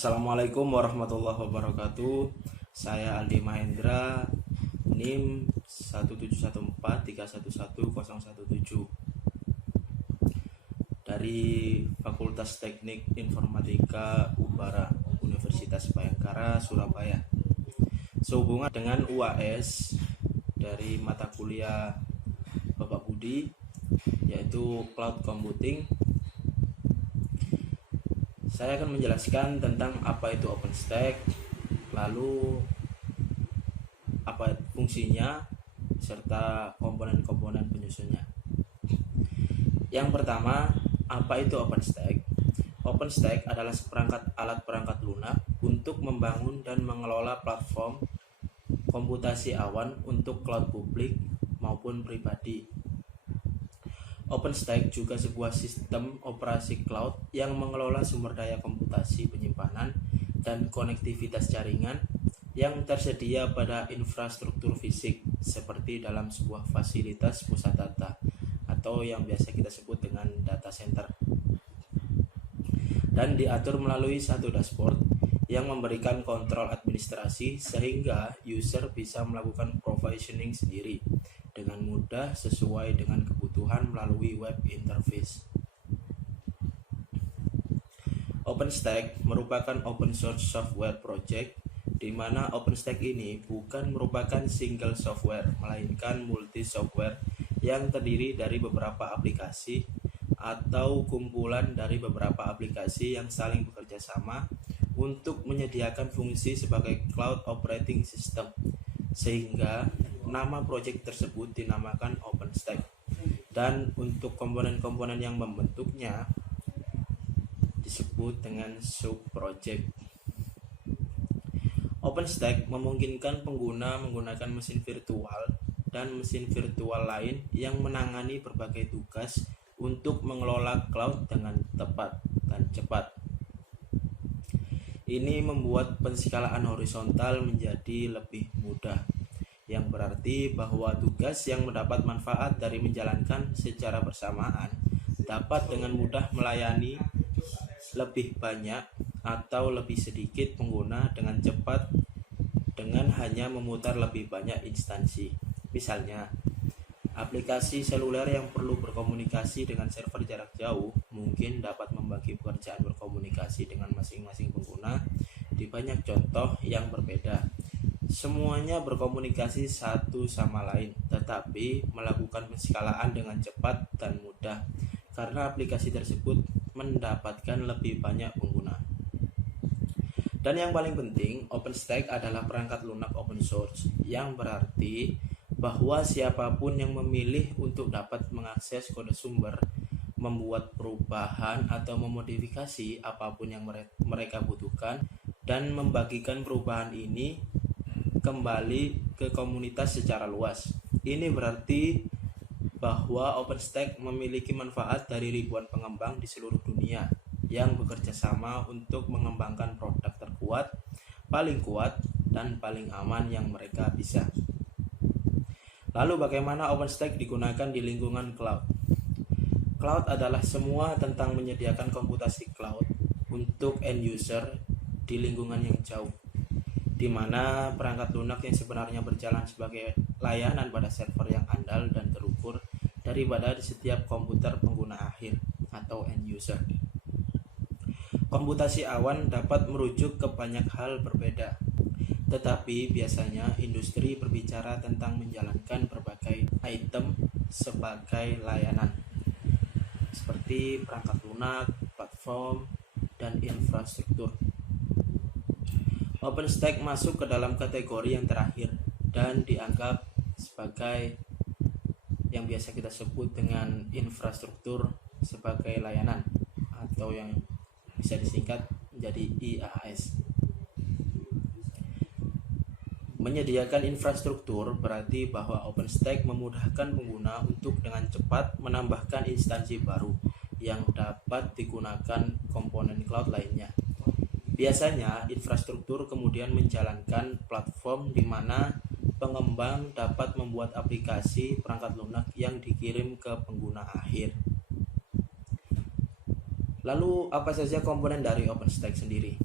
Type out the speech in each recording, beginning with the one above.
Assalamualaikum warahmatullahi wabarakatuh. Saya Aldi Mahendra, NIM 17143111017 dari Fakultas Teknik Informatika Ubara Universitas Bhayangkara Surabaya. Sehubungan dengan UAS dari mata kuliah Bapak Budi, yaitu Cloud Computing, saya akan menjelaskan tentang apa itu OpenStack, lalu apa fungsinya, serta komponen-komponen penyusunnya. Yang pertama, apa itu OpenStack? OpenStack adalah seperangkat alat perangkat lunak untuk membangun dan mengelola platform komputasi awan untuk cloud publik maupun pribadi. OpenStack juga sebuah sistem operasi cloud yang mengelola sumber daya komputasi penyimpanan dan konektivitas jaringan yang tersedia pada infrastruktur fisik seperti dalam sebuah fasilitas pusat data atau yang biasa kita sebut dengan data center, dan diatur melalui satu dashboard yang memberikan kontrol administrasi sehingga user bisa melakukan provisioning sendiri dengan mudah sesuai dengan kebutuhan melalui web interface. OpenStack merupakan open source software project di mana OpenStack ini bukan merupakan single software melainkan multi software yang terdiri dari beberapa aplikasi atau kumpulan dari beberapa aplikasi yang saling bekerja sama untuk menyediakan fungsi sebagai cloud operating system, sehingga nama project tersebut dinamakan OpenStack. Dan untuk komponen-komponen yang membentuknya disebut dengan subproject. OpenStack memungkinkan pengguna menggunakan mesin virtual dan mesin virtual lain yang menangani berbagai tugas untuk mengelola cloud dengan tepat dan cepat. Ini membuat penskalaan horizontal menjadi lebih mudah, yang berarti bahwa tugas yang mendapat manfaat dari menjalankan secara bersamaan dapat dengan mudah melayani lebih banyak atau lebih sedikit pengguna dengan cepat dengan hanya memutar lebih banyak instansi. Misalnya, aplikasi seluler yang perlu berkomunikasi dengan server jarak jauh mungkin dapat membagi pekerjaan berkomunikasi dengan masing-masing pengguna di banyak contoh yang berbeda. Semuanya berkomunikasi satu sama lain, tetapi melakukan penskalaan dengan cepat dan mudah karena aplikasi tersebut mendapatkan lebih banyak pengguna. Dan yang paling penting, OpenStack adalah perangkat lunak open source, yang berarti bahwa siapapun yang memilih untuk dapat mengakses kode sumber, membuat perubahan atau memodifikasi apapun yang mereka butuhkan, dan membagikan perubahan ini kembali ke komunitas secara luas. Ini berarti bahwa OpenStack memiliki manfaat dari ribuan pengembang di seluruh dunia yang bekerja sama untuk mengembangkan produk terkuat, paling kuat, dan paling aman yang mereka bisa. Lalu bagaimana OpenStack digunakan di lingkungan cloud? Cloud adalah semua tentang menyediakan komputasi cloud untuk end user di lingkungan yang jauh, di mana perangkat lunak yang sebenarnya berjalan sebagai layanan pada server yang andal dan terukur daripada di setiap komputer pengguna akhir atau end user. Komputasi awan dapat merujuk ke banyak hal berbeda, tetapi biasanya industri berbicara tentang menjalankan berbagai item sebagai layanan, seperti perangkat lunak, platform, dan infrastruktur. OpenStack masuk ke dalam kategori yang terakhir dan dianggap sebagai yang biasa kita sebut dengan infrastruktur sebagai layanan atau yang bisa disingkat menjadi IaaS. Menyediakan infrastruktur berarti bahwa OpenStack memudahkan pengguna untuk dengan cepat menambahkan instansi baru yang dapat digunakan komponen cloud lainnya. Biasanya, infrastruktur kemudian menjalankan platform di mana pengembang dapat membuat aplikasi perangkat lunak yang dikirim ke pengguna akhir. Lalu apa saja komponen dari OpenStack sendiri?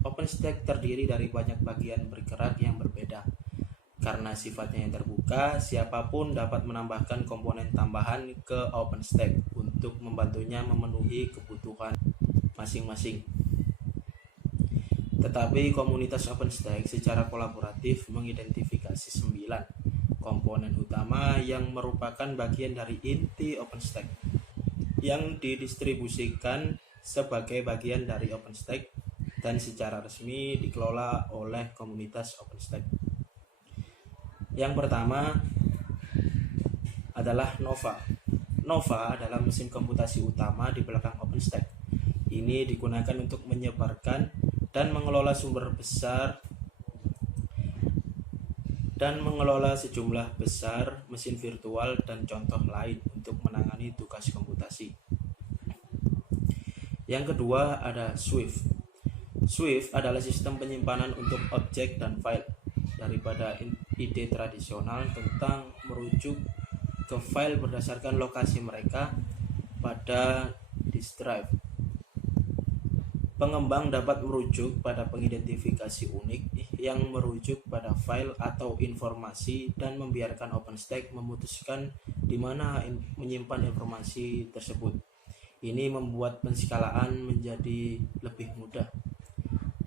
OpenStack terdiri dari banyak bagian bergerak yang berbeda. Karena sifatnya yang terbuka, siapapun dapat menambahkan komponen tambahan ke OpenStack untuk membantunya memenuhi kebutuhan masing-masing. Tetapi komunitas OpenStack secara kolaboratif mengidentifikasi 9 komponen utama yang merupakan bagian dari inti OpenStack yang didistribusikan sebagai bagian dari OpenStack dan secara resmi dikelola oleh komunitas OpenStack. Yang pertama adalah Nova. Nova adalah mesin komputasi utama di belakang OpenStack. Ini digunakan untuk menyebarkan dan mengelola sumber besar dan mengelola sejumlah besar mesin virtual dan contoh lain untuk menangani tugas komputasi. Yang kedua ada Swift. Swift adalah sistem penyimpanan untuk objek dan file. Daripada ide tradisional tentang merujuk ke file berdasarkan lokasi mereka pada disk drive. Pengembang dapat merujuk pada pengidentifikasi unik yang merujuk pada file atau informasi dan membiarkan OpenStack memutuskan di mana menyimpan informasi tersebut. Ini membuat penskalaan menjadi lebih mudah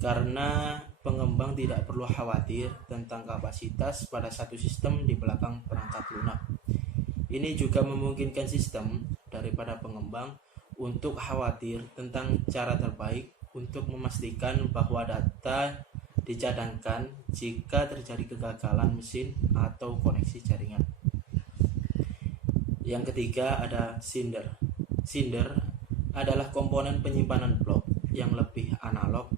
karena pengembang tidak perlu khawatir tentang kapasitas pada satu sistem di belakang perangkat lunak. Ini juga memungkinkan sistem daripada pengembang untuk khawatir tentang cara terbaik untuk memastikan bahwa data dicadangkan jika terjadi kegagalan mesin atau koneksi jaringan. Yang ketiga ada Cinder. Cinder adalah komponen penyimpanan blok yang lebih analog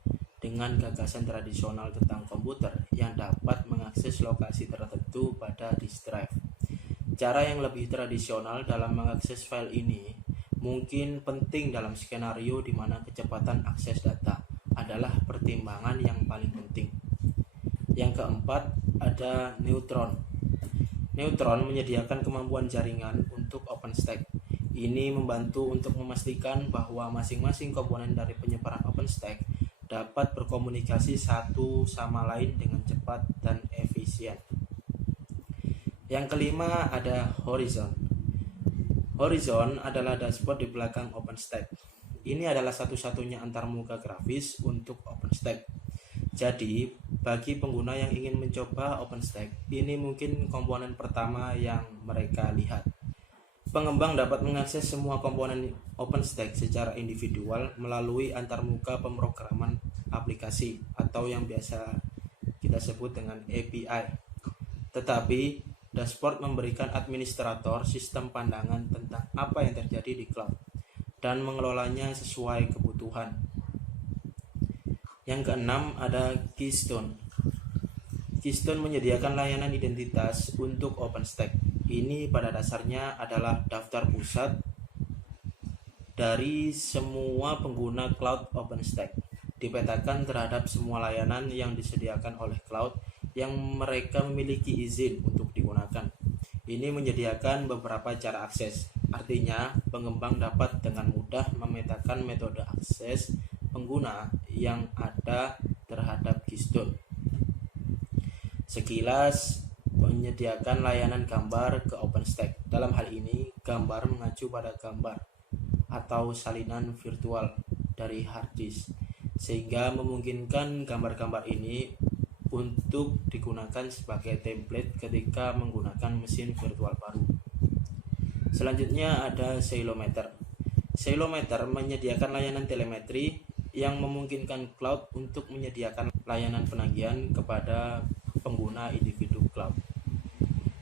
dengan gagasan tradisional tentang komputer yang dapat mengakses lokasi tertentu pada disk drive. Cara yang lebih tradisional dalam mengakses file ini mungkin penting dalam skenario di mana kecepatan akses data adalah pertimbangan yang paling penting. Yang keempat ada Neutron. Neutron menyediakan kemampuan jaringan untuk OpenStack. Ini membantu untuk memastikan bahwa masing-masing komponen dari penyebaran OpenStack dapat berkomunikasi satu sama lain dengan cepat dan efisien. Yang kelima ada Horizon. Horizon adalah dashboard di belakang OpenStack. Ini adalah satu-satunya antarmuka grafis untuk OpenStack. Jadi, bagi pengguna yang ingin mencoba OpenStack, ini mungkin komponen pertama yang mereka lihat. Pengembang dapat mengakses semua komponen OpenStack secara individual melalui antarmuka pemrograman aplikasi atau yang biasa kita sebut dengan API. Tetapi, dashboard memberikan administrator sistem pandangan tentang apa yang terjadi di cloud dan mengelolanya sesuai kebutuhan. Yang keenam ada Keystone. Keystone menyediakan layanan identitas untuk OpenStack. Ini pada dasarnya adalah daftar pusat dari semua pengguna cloud OpenStack. Dipetakan terhadap semua layanan yang disediakan oleh cloud yang mereka memiliki izin untuk digunakan. Ini menyediakan beberapa cara akses. Artinya, pengembang dapat dengan mudah memetakan metode akses pengguna yang ada terhadap Keystone. Sekilas, menyediakan layanan gambar ke OpenStack. Dalam hal ini, gambar mengacu pada gambar atau salinan virtual dari hard disk, sehingga memungkinkan gambar-gambar ini untuk digunakan sebagai template ketika menggunakan mesin virtual baru. Selanjutnya ada Ceilometer. Ceilometer menyediakan layanan telemetri yang memungkinkan cloud untuk menyediakan layanan penagihan kepada pengguna individu cloud.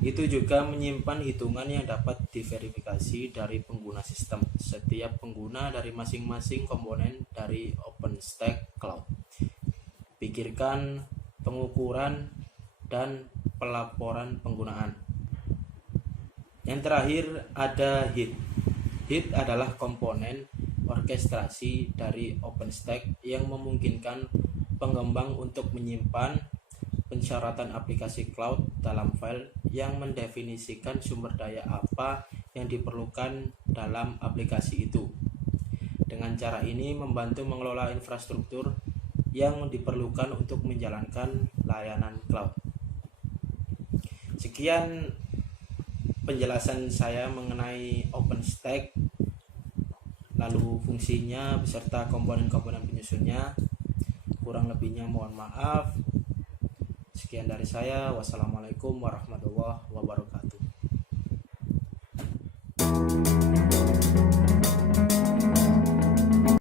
Itu juga menyimpan hitungan yang dapat diverifikasi dari pengguna sistem, setiap pengguna dari masing-masing komponen dari OpenStack Cloud. Pikirkan pengukuran dan pelaporan penggunaan. Yang terakhir ada HIT. HIT adalah komponen orkestrasi dari OpenStack yang memungkinkan pengembang untuk menyimpan pensyaratan aplikasi cloud dalam file yang mendefinisikan sumber daya apa yang diperlukan dalam aplikasi itu. Dengan cara ini membantu mengelola infrastruktur yang diperlukan untuk menjalankan layanan cloud. Sekian penjelasan saya mengenai OpenStack, lalu fungsinya beserta komponen-komponen penyusunnya. Kurang lebihnya mohon maaf. Sekian dari saya. Wassalamualaikum warahmatullahi wabarakatuh.